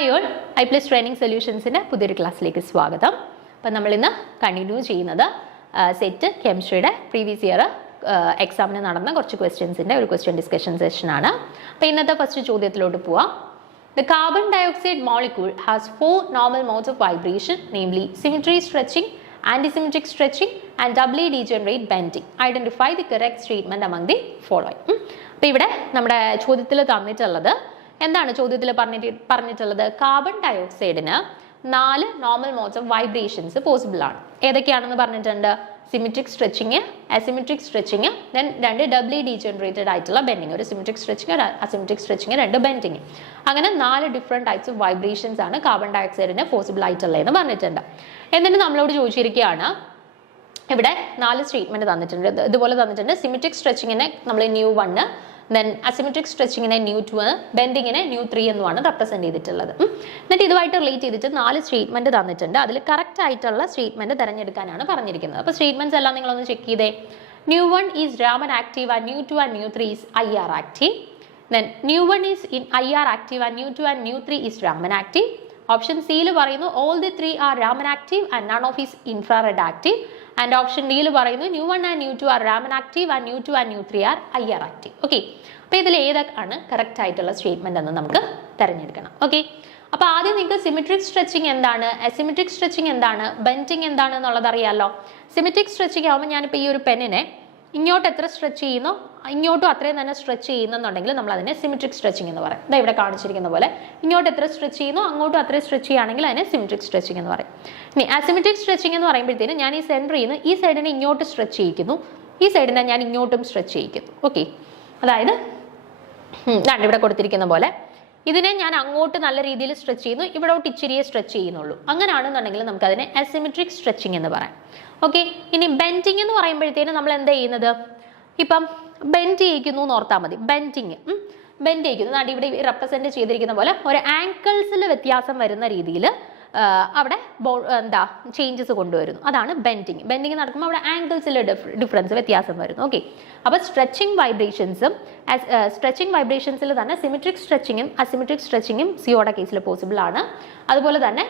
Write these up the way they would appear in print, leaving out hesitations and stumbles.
Hi all, I+ training സൊല്യൂഷൻസിൻ്റെ പുതിയൊരു ക്ലാസ്സിലേക്ക് സ്വാഗതം. അപ്പം നമ്മളിന്ന് കണ്ടിന്യൂ ചെയ്യുന്നത് സെറ്റ് കെമിസ്ട്രിയുടെ പ്രീവിയസ് ഇയർ എക്സാമിന് നടന്ന കുറച്ച് ക്വസ്റ്റ്യൻസിൻ്റെ ഒരു ക്വസ്റ്റ്യൻ ഡിസ്കഷൻ സെഷനാണ്. അപ്പോൾ ഇന്നത്തെ ഫസ്റ്റ് ചോദ്യത്തിലോട്ട് പോവാം. The carbon dioxide molecule has 4 normal modes of vibration, namely symmetry stretching, antisymmetric stretching and doubly degenerate bending. Identify the correct statement among the following. അപ്പോൾ ഇവിടെ നമ്മുടെ ചോദ്യത്തിൽ തന്നിട്ടുള്ളത് എന്താണ്? ചോദ്യത്തിൽ പറഞ്ഞിട്ടുള്ളത് കാർബൺ ഡയോക്സൈഡിന് 4 normal modes of vibrations possible ആണ്. ഏതൊക്കെയാണെന്ന് പറഞ്ഞിട്ടുണ്ട്? Symmetric stretching, asymmetric stretching, then 2 doubly degenerated ആയിട്ടുള്ള ബെൻഡിങ്, ഒരു symmetric stretching, asymmetric stretching, 2 bending. അങ്ങനെ 4 ഡിഫറെൻറ്റ് ടൈപ്സ് ഓഫ് വൈബ്രേഷൻസ് ആണ് കാർബൺ ഡയോക്സൈഡിന് പോസിബിൾ ആയിട്ടുള്ളതെന്ന് പറഞ്ഞിട്ടുണ്ട്. എന്നിട്ട് നമ്മളോട് ചോദിച്ചിരിക്കുകയാണ്, ഇവിടെ 4 സ്റ്റേറ്റ്മെന്റ് തന്നിട്ടുണ്ട്, ഇതുപോലെ തന്നിട്ടുണ്ട്. സിമെട്രിക് സ്ട്രെച്ചിങ്ങിനെ നമ്മൾ ν1, ദെൻ അസിമെട്രിക് സ്ട്രെച്ചിങ്ങിനെ ν2, ബെൻഡിങ്ങിനെ ν3 എന്നുമാണ് റെപ്രസെന്റ് ചെയ്തിട്ടുള്ളത്. എന്നിട്ട് ഇതുമായിട്ട് റിലേറ്റ് ചെയ്തിട്ട് 4 സ്റ്റേറ്റ്മെന്റ് തന്നിട്ടുണ്ട്. അതിൽ കറക്റ്റ് ആയിട്ടുള്ള സ്റ്റേറ്റ്മെന്റ് തിരഞ്ഞെടുക്കാനാണ് പറഞ്ഞിരിക്കുന്നത്. അപ്പോൾ സ്റ്റേറ്റ്മെന്റ്സ് എല്ലാം നിങ്ങളൊന്ന് ചെക്ക് ചെയ്തേ. ν1 is Raman active and ν2 and ν3 is IR active. Then ν1 is in IR active and ν2 and ν3 is Raman active. Option സിയിൽ പറയുന്നു all the 3 are Raman active and none of is infrared active. And option ഡിയിൽ പറയുന്നു ν1 and ν2 are Raman active and ν2 and ν3 are IR active. Okay, അപ്പോൾ ഇതിൽ ഏതൊക്കെയാണ് correct ആയിട്ടുള്ള statement എന്ന് നമുക്ക് തിരഞ്ഞെടുക്കണം. ഓക്കെ, അപ്പോൾ ആദ്യം നിങ്ങൾക്ക് സിമെട്രിക് സ്ട്രെച്ചിങ് എന്താണ്, അസിമെട്രിക് സ്ട്രെച്ചിങ് എന്താണ്, ബെൻഡിങ് എന്താണ് എന്നുള്ളത് അറിയാമല്ലോ. സിമെട്രിക് സ്ട്രെച്ചിങ് ആകുമ്പോൾ ഞാനിപ്പോൾ ഈ ഒരു പെന്നിനെ ഇങ്ങോട്ട് എത്ര സ്ട്രെച്ച് ചെയ്യുന്നോ ഇങ്ങോട്ടും അത്രയും തന്നെ സ്ട്രെച്ച് ചെയ്യുന്നുണ്ടെങ്കിൽ നമ്മൾ അതിനെ സിമെട്രിക് സ്ട്രെച്ചിങ് എന്ന് പറയും. ഇതാ ഇവിടെ കാണിച്ചിരിക്കുന്ന പോലെ ഇങ്ങോട്ട് എത്ര സ്ട്രെച്ച് ചെയ്യുന്നോ അങ്ങോട്ടും അത്രയും സ്ട്രെച്ച് ചെയ്യുകയാണെങ്കിൽ അതിനെ സിമെട്രിക് സ്ട്രെച്ചിങ് എന്ന് പറയും. ഇനി അസിമെട്രിക് സ്ട്രെച്ചിങ് എന്ന് പറയുമ്പോഴത്തേനും ഞാൻ ഈ സെൻറ്ററിൽ നിന്ന് ഈ സൈഡിനെ ഇങ്ങോട്ട് സ്ട്രെച്ച് ചെയ്യിക്കുന്നു, ഈ സൈഡിനെ ഞാൻ ഇങ്ങോട്ടും സ്ട്രെച്ച് ചെയ്യിക്കുന്നു. ഓക്കെ, അതായത് ഇവിടെ കൊടുത്തിരിക്കുന്ന പോലെ ഇതിനെ ഞാൻ അങ്ങോട്ട് നല്ല രീതിയിൽ സ്ട്രെച്ച് ചെയ്യുന്നു, ഇവിടോട്ട് ഇച്ചിരിയെ സ്ട്രെച്ച് ചെയ്യുന്നുള്ളൂ. അങ്ങനെയാണെന്നുണ്ടെങ്കിൽ നമുക്ക് അതിനെ അസിമെട്രിക് സ്ട്രെച്ചിങ് എന്ന് പറയാം. ഓക്കെ, ഇനി ബെൻഡിങ് എന്ന് പറയുമ്പോഴത്തേനും നമ്മൾ എന്താ ചെയ്യുന്നത്? ഇപ്പം ബെൻഡ് ചെയ്യിക്കുന്നു എന്ന് ഓർത്താൽ മതി. ബെൻഡ് ചെയ്യിക്കുന്നു, ഇവിടെ റെപ്രസെന്റ് ചെയ്തിരിക്കുന്ന പോലെ ഒരു ആങ്കിൾസിൽ വ്യത്യാസം വരുന്ന രീതിയിൽ അവിടെ ചേഞ്ചസ് കൊണ്ടുവരുന്നു. അതാണ് ബെൻഡിങ്. ബെൻഡിങ് നടക്കുമ്പോൾ അവിടെ ആംഗിൾസിൽ ഡിഫറൻസ് വ്യത്യാസം വരുന്നു. ഓക്കെ, അപ്പോൾ സ്ട്രെച്ചിങ് വൈബ്രേഷൻസിൽ തന്നെ സിമെട്രിക് സ്ട്രെച്ചിങ്ങും അസിമെട്രിക് സ്ട്രെച്ചിങ്ങും സിയോയുടെ കേസിൽ പോസിബിൾ ആണ്. അതുപോലെ തന്നെ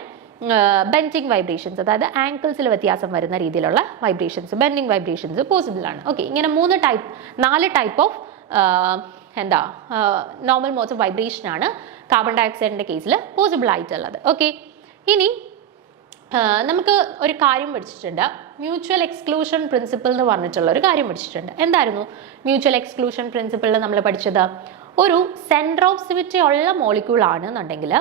ബെൻഡിങ് വൈബ്രേഷൻസ്, അതായത് ആംഗിൾസിൽ വ്യത്യാസം വരുന്ന രീതിയിലുള്ള വൈബ്രേഷൻസ്, ബെൻഡിങ് വൈബ്രേഷൻസ് പോസിബിൾ ആണ്. ഓക്കെ, ഇങ്ങനെ 4 type of normal modes of vibration ആണ് കാർബൺ ഡയോക്സൈഡിന്റെ കേസിൽ പോസിബിൾ ആയിട്ടുള്ളത്. ഓക്കെ, ഇനി നമുക്ക് ഒരു കാര്യം പഠിച്ചിട്ടുണ്ട്, മ്യൂച്വൽ എക്സ്ക്ലൂഷൻ പ്രിൻസിപ്പിൾ എന്ന് പറഞ്ഞിട്ടുള്ള ഒരു കാര്യം പഠിച്ചിട്ടുണ്ട്. എന്തായിരുന്നു മ്യൂച്വൽ എക്സ്ക്ലൂഷൻ പ്രിൻസിപ്പിളിൽ നമ്മൾ പഠിച്ചത്? ഒരു സെൻറ്റർ ഓഫ് സിമെട്രി ഉള്ള മോളിക്യൂൾ ആണെന്നുണ്ടെങ്കിൽ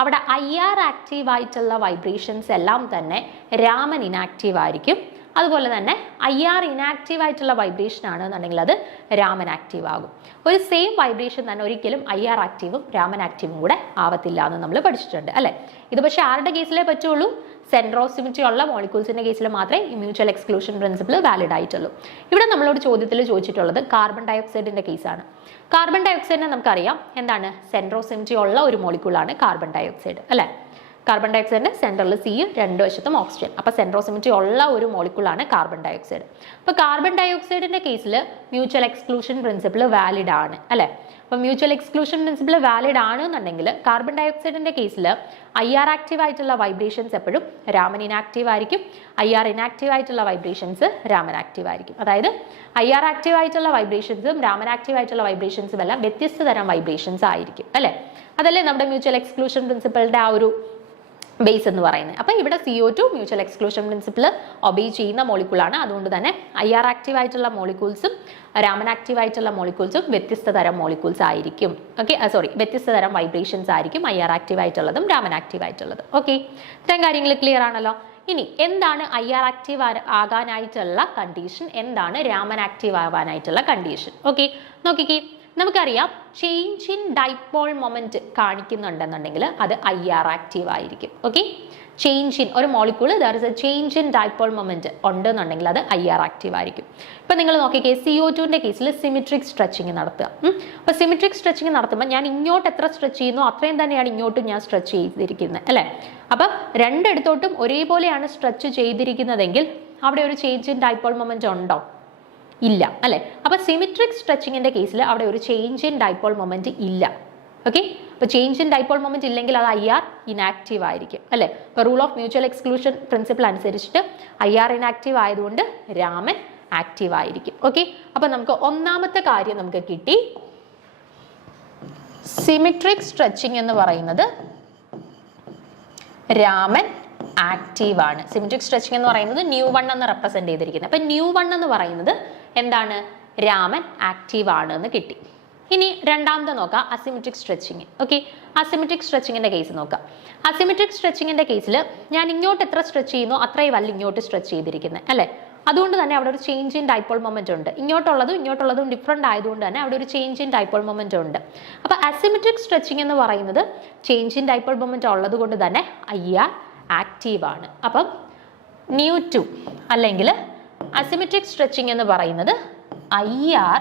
അവിടെ IR ആക്റ്റീവ് ആയിട്ടുള്ള വൈബ്രേഷൻസ് എല്ലാം തന്നെ രാമൻ ഇനാക്റ്റീവ് ആയിരിക്കും. അതുപോലെ തന്നെ IR ഇനാക്റ്റീവ് ആയിട്ടുള്ള വൈബ്രേഷൻ ആണെന്നുണ്ടെങ്കിൽ അത് രാമൻ ആക്റ്റീവ് ആകും. ഒരു സെയിം വൈബ്രേഷൻ തന്നെ ഒരിക്കലും IR ആക്റ്റീവും രാമൻ ആക്റ്റീവും കൂടെ ആവത്തില്ല എന്ന് നമ്മൾ പഠിച്ചിട്ടുണ്ട് അല്ലേ. ഇത് പക്ഷേ ആരുടെ കേസിലേ പറ്റുള്ളൂ? സെൻറ്റർ ഓഫ് സിമെട്രി ഉള്ള മോളിക്യൂൾസിന്റെ കേസിൽ മാത്രമേ ഈ മ്യൂച്വൽ എക്സ്ക്ലൂഷൻ പ്രിൻസിപ്പിൾ വാലിഡ് ആയിട്ടുള്ളൂ. ഇവിടെ നമ്മളോട് ചോദ്യത്തിൽ ചോദിച്ചിട്ടുള്ളത് കാർബൺ ഡയോക്സൈഡിന്റെ കേസാണ്. കാർബൺ ഡയോക്സൈഡിനെ നമുക്കറിയാം എന്താണ്? സെൻറ്റർ ഓഫ് സിമെട്രി ഉള്ള ഒരു മോളിക്യൂളാണ് കാർബൺ ഡയോക്സൈഡ് അല്ലേ. കാർബൺ ഡയോക്സൈഡിന്റെ സെൻറ്ററിൽ സിയും 2 വശത്തും ഓക്സിജൻ. അപ്പോൾ സെൻറ്റർ ഓഫ് സിമെട്രി ഉള്ള ഒരു മോളിക്യൂളാണ് കാർബൺ ഡയോക്സൈഡ്. അപ്പോൾ കാർബൺ ഡയോക്സൈഡിന്റെ കേസിൽ മ്യൂച്വൽ എക്സ്ക്ലൂഷൻ പ്രിൻസിപ്പിൾ വാലിഡ് ആണ് അല്ലേ. അപ്പോൾ മ്യൂച്വൽ എക്സ്ക്ലൂഷൻ പ്രിൻസിപ്പിൾ വാലിഡ് ആണെന്നുണ്ടെങ്കിൽ കാർബൺ ഡയോക്സൈഡിന്റെ കേസിൽ IR ആക്റ്റീവ് ആയിട്ടുള്ള വൈബ്രേഷൻസ് എപ്പോഴും രാമൻ ഇനാക്റ്റീവ് ആയിരിക്കും, IR ഇനാക്റ്റീവ് ആയിട്ടുള്ള വൈബ്രേഷൻസ് രാമൻ ആക്റ്റീവ് ആയിരിക്കും. അതായത് IR ആക്റ്റീവ് ആയിട്ടുള്ള വൈബ്രേഷൻസും രാമൻ ആക്റ്റീവ് ആയിട്ടുള്ള വൈബ്രേഷൻസും എല്ലാം വ്യത്യസ്ത തരം വൈബ്രേഷൻസ് ആയിരിക്കും അല്ലേ. അതല്ലേ നമ്മുടെ മ്യൂച്വൽ എക്സ്ക്ലൂഷൻ പ്രിൻസിപ്പിളിന്റെ ആ ഒരു ബേസ് എന്ന് പറയുന്നത്. അപ്പോൾ ഇവിടെ CO2 mutual exclusion principle obey ചെയ്യുന്ന മോളിക്യൂളാണ്. അതുകൊണ്ട് തന്നെ IR ആക്റ്റീവ് ആയിട്ടുള്ള മോളിക്യൂൾസും രാമൻ ആക്റ്റീവ് ആയിട്ടുള്ള മോളിക്യൂൾസും വ്യത്യസ്ത തരം മോളിക്യൂൾസ് ആയിരിക്കും. ഓക്കെ, വ്യത്യസ്ത തരം വൈബ്രേഷൻസ് ആയിരിക്കും IR ആക്റ്റീവ് ആയിട്ടുള്ളതും രാമൻ ആക്റ്റീവ് ആയിട്ടുള്ളതും. ഓക്കെ, ഇത്രയും കാര്യങ്ങൾ ക്ലിയർ ആണല്ലോ. ഇനി എന്താണ് IR ആക്റ്റീവ് ആകാനായിട്ടുള്ള കണ്ടീഷൻ, എന്താണ് രാമൻ ആക്റ്റീവ് ആവാനായിട്ടുള്ള കണ്ടീഷൻ? ഓക്കെ, നോക്കിക്കേ, നമുക്കറിയാം ചേഞ്ച് ഇൻ ഡൈപോൾ മൊമെന്റ് കാണിക്കുന്നുണ്ടെന്നുണ്ടെങ്കിൽ അത് IR ആക്റ്റീവ് ആയിരിക്കും. ഓക്കെ, ചേഞ്ച് ഇൻ ഒരു molecule change in dipole moment ഉണ്ടെന്നുണ്ടെങ്കിൽ അത് IR ആക്റ്റീവ് ആയിരിക്കും. ഇപ്പം നിങ്ങൾ നോക്കിക്കേ, CO2ന്റെ കേസിൽ സിമെട്രിക് സ്ട്രെച്ചിങ് നടത്തുക. അപ്പോൾ സിമെട്രിക് സ്ട്രെച്ചിങ് നടത്തുമ്പോൾ ഞാൻ ഇങ്ങോട്ട് എത്ര സ്ട്രെച്ച് ചെയ്യുന്നു അത്രയും തന്നെയാണ് ഇങ്ങോട്ടും ഞാൻ സ്ട്രെച്ച് ചെയ്തിരിക്കുന്നത് അല്ലേ. അപ്പം രണ്ടിടത്തോട്ടും ഒരേപോലെയാണ് സ്ട്രെച്ച് ചെയ്തിരിക്കുന്നതെങ്കിൽ അവിടെ ഒരു ചേഞ്ച് ഇൻ ഡൈപോൾ മൊമെന്റ് ഉണ്ടോ? ഇല്ല അല്ലേ. അപ്പോൾ സിമെട്രിക് സ്ട്രെച്ചിങ്ങിന്റെ കേസിൽ അവിടെ ഒരു ചേഞ്ച് ഇൻ ഡൈപോൾ മൊമെന്റ് ഇല്ല. ഓക്കെ, അപ്പോൾ ചേഞ്ച് ഇൻ ഡൈപോൾ മൊമെന്റ് ഇല്ലെങ്കിൽ അത് IR ഇനാക്റ്റീവ് ആയിരിക്കും അല്ലേ. ഇപ്പോൾ rule of mutual exclusion principle അനുസരിച്ചിട്ട് IR ഇനാക്റ്റീവ് ആയതുകൊണ്ട് രാമൻ ആക്റ്റീവ് ആയിരിക്കും. ഓക്കെ, അപ്പൊ നമുക്ക് ഒന്നാമത്തെ കാര്യം നമുക്ക് കിട്ടി. സിമെട്രിക് സ്ട്രെച്ചിങ് എന്ന് പറയുന്നത് രാമൻ ആക്റ്റീവ് ആണ്. സിമെട്രിക് സ്ട്രെച്ചിങ് എന്ന് പറയുന്നത് ν1 എന്ന് റെപ്രസെന്റ് ചെയ്തിരിക്കുന്നത്. അപ്പൊ ν1 എന്ന് പറയുന്നത് എന്താണ്? രാമൻ ആക്റ്റീവ് ആണ് എന്ന് കിട്ടി. ഇനി രണ്ടാമത്തെ നോക്കാം, അസിമെട്രിക് സ്ട്രെച്ചിങ്. ഓക്കെ, അസിമെട്രിക് സ്ട്രെച്ചിങ്ങിന്റെ കേസ് നോക്കാം. അസിമെട്രിക് സ്ട്രെച്ചിങ്ങിന്റെ കേസിൽ ഞാൻ ഇങ്ങോട്ട് എത്ര സ്ട്രെച്ച് ചെയ്യുന്നോ അത്രയും വല്ല ഇങ്ങോട്ട് സ്ട്രെച്ച് ചെയ്തിരിക്കുന്നത് അല്ലേ. അതുകൊണ്ട് തന്നെ അവിടെ ഒരു ചേഞ്ച് ഇൻ ഡൈപോൾ മൊമെന്റ് ഉണ്ട്. ഇങ്ങോട്ടുള്ളതും ഡിഫറെന്റ് ആയതുകൊണ്ട് തന്നെ അവിടെ ഒരു ചേഞ്ച് ഇൻ ഡൈപോൾ മൊമെന്റ് ഉണ്ട്. അപ്പൊ അസിമെട്രിക് സ്ട്രെച്ചിങ് എന്ന് പറയുന്നത് ചേഞ്ച് ഇൻ ഡൈപോൾ മൊമെന്റ് ഉള്ളത് കൊണ്ട് തന്നെ IR ആക്റ്റീവ് ആണ്. അപ്പം ν2 അല്ലെങ്കിൽ അസിമെട്രിക് സ്ട്രെച്ചിങ് എന്ന് പറയുന്നത് IR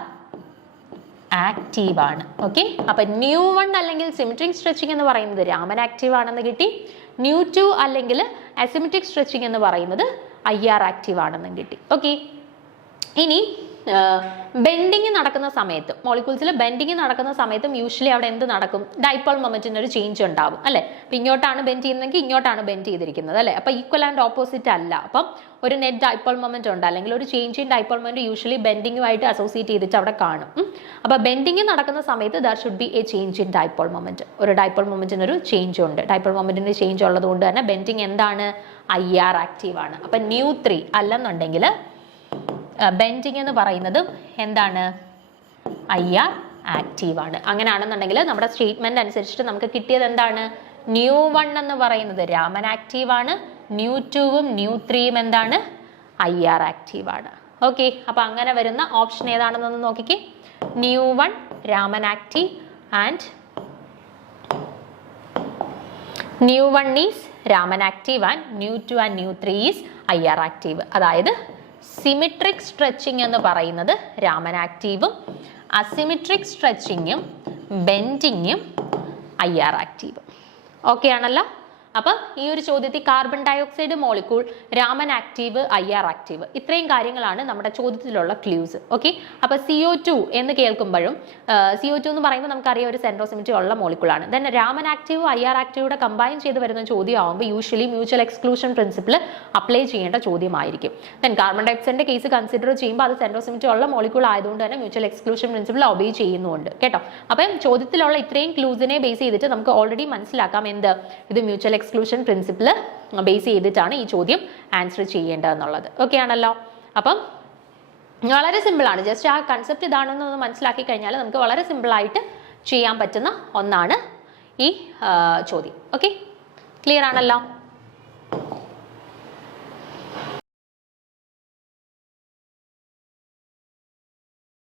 ആക്റ്റീവ് ആണ്. ഓക്കെ, അപ്പൊ ν1 അല്ലെങ്കിൽ സിമെട്രിക് സ്ട്രെച്ചിങ് എന്ന് പറയുന്നത് രാമൻ ആക്റ്റീവ് ആണെന്ന് കിട്ടി. ν2 അല്ലെങ്കിൽ അസിമെട്രിക് സ്ട്രെച്ചിങ് എന്ന് പറയുന്നത് IR ആക്റ്റീവ് ആണെന്നും കിട്ടി. ഓക്കെ, ഇനി ബെൻഡിങ് നടക്കുന്ന സമയത്ത്, മോളിക്യൂൾസിൽ ബെൻഡിങ് നടക്കുന്ന സമയത്തും യൂഷ്വലി അവിടെ എന്ത് നടക്കും? ഡൈപോൾ മൊമെന്റിന് ഒരു ചേഞ്ച് ഉണ്ടാവും അല്ലെ. അപ്പൊ ഇങ്ങോട്ടാണ് ബെൻഡ് ചെയ്യുന്നതെങ്കിൽ ഇങ്ങോട്ടാണ് ബെൻഡ് ചെയ്തിരിക്കുന്നത് അല്ലെ. അപ്പൊ ഈക്വൽ ആൻഡ് ഓപ്പോസിറ്റ് അല്ല. അപ്പം ഒരു നെറ്റ് ഡൈപോൾ മൊമെന്റ് ഉണ്ട്, അല്ലെങ്കിൽ ഒരു change in dipole moment usually ബെൻഡിങ്ങുമായിട്ട് associate ചെയ്തിട്ട് അവിടെ കാണും. അപ്പൊ ബെൻഡിങ് നടക്കുന്ന സമയത്ത് there should be A change in dipole moment. ഒരു ഡൈപോൾ മൊമെന്റിന് ഒരു ചേഞ്ച് ഉണ്ട്. ഡൈപോൾ മൊമെന്റിന് ചേഞ്ച് ഉള്ളത് കൊണ്ട് തന്നെ ബെൻഡിങ് എന്താണ്? IR ആക്റ്റീവ് ആണ്. അപ്പൊ ν3 അല്ലെന്നുണ്ടെങ്കിൽ ബെൻഡിങ് എന്ന് പറയുന്നത് എന്താണ്? IR ആക്റ്റീവ് ആണ്. അങ്ങനെയാണെന്നുണ്ടെങ്കിൽ നമ്മുടെ സ്റ്റേറ്റ്മെന്റ് അനുസരിച്ചിട്ട് നമുക്ക് കിട്ടിയത് എന്താണ്? ν1 എന്ന് പറയുന്നത് രാമൻ ആക്റ്റീവ് ആണ്, ν2ഉം ν3യും എന്താണ്? IR ആക്റ്റീവ് ആണ്. ഓക്കെ, അപ്പൊ അങ്ങനെ വരുന്ന ഓപ്ഷൻ ഏതാണെന്നൊന്ന് നോക്കിക്കേ. ν1 Raman active and ν1 is Raman active and ν2 and ν3 is IR active. അതായത് സിമെട്രിക് സ്ട്രെച്ചിങ് എന്ന് പറയുന്നത് രാമൻ ആക്റ്റീവും അസിമെട്രിക് സ്ട്രെച്ചിങ്ങും ബെൻഡിങ്ങും IR ആക്റ്റീവും. ഓക്കെ ആണല്ലോ. അപ്പം ഈ ഒരു ചോദ്യത്തിൽ carbon dioxide molecule Raman active IR active ഇത്രയും കാര്യങ്ങളാണ് നമ്മുടെ ചോദ്യത്തിലുള്ള ക്ലൂസ്. ഓക്കെ, അപ്പൊ CO2 എന്ന് കേൾക്കുമ്പോഴും CO2 എന്ന് പറയുമ്പോൾ നമുക്കറിയാം ഒരു സെൻട്രോസിമിറ്റി ഉള്ള മോളിക്യൂളാണ്. ദെൻ രാമൻ ആക്റ്റീവ് IR ആക്റ്റീവൂടെ കമ്പൈൻ ചെയ്ത് വരുന്ന ചോദ്യമാകുമ്പോൾ usually mutual exclusion principle apply ചെയ്യേണ്ട ചോദ്യമായിരിക്കും. ദെൻ കാർബൺ ഡയോക്സൈഡിന്റെ കേസ് കൺസിഡർ ചെയ്യുമ്പോൾ അത് സെൻട്രോസിമിറ്റി ഉള്ള മോളിക്യൂൾ ആയതുകൊണ്ട് തന്നെ മ്യൂച്വൽ എക്സ്ക്ലൂഷൻ പ്രിൻസിപ്പിൾ ഒബേ ചെയ്യുന്നുണ്ട് കേട്ടോ. അപ്പം ചോദ്യത്തിലുള്ള ഇത്രയും ക്ലൂസിനെ ബേസ് ചെയ്തിട്ട് നമുക്ക് ഓൾറെഡി മനസ്സിലാക്കാം എന്ത് ഇത് മ്യൂച്വൽ എക്സ്ക്ലൂഷൻ പ്രിൻസിപ്പിൾ ബേസ് ചെയ്തിട്ടാണ് ഈ ചോദ്യം ആൻസർ ചെയ്യേണ്ടതെന്നുള്ളത്. ഓക്കെ ആണല്ലോ. അപ്പം വളരെ സിമ്പിൾ ആണ്. ജസ്റ്റ് ആ കൺസെപ്റ്റ് ഇതാണെന്ന് മനസ്സിലാക്കി കഴിഞ്ഞാൽ നമുക്ക് വളരെ സിമ്പിൾ ആയിട്ട് ചെയ്യാൻ പറ്റുന്ന ഒന്നാണ് ഈ ചോദ്യം. ഓക്കെ, ക്ലിയർ ആണല്ലോ.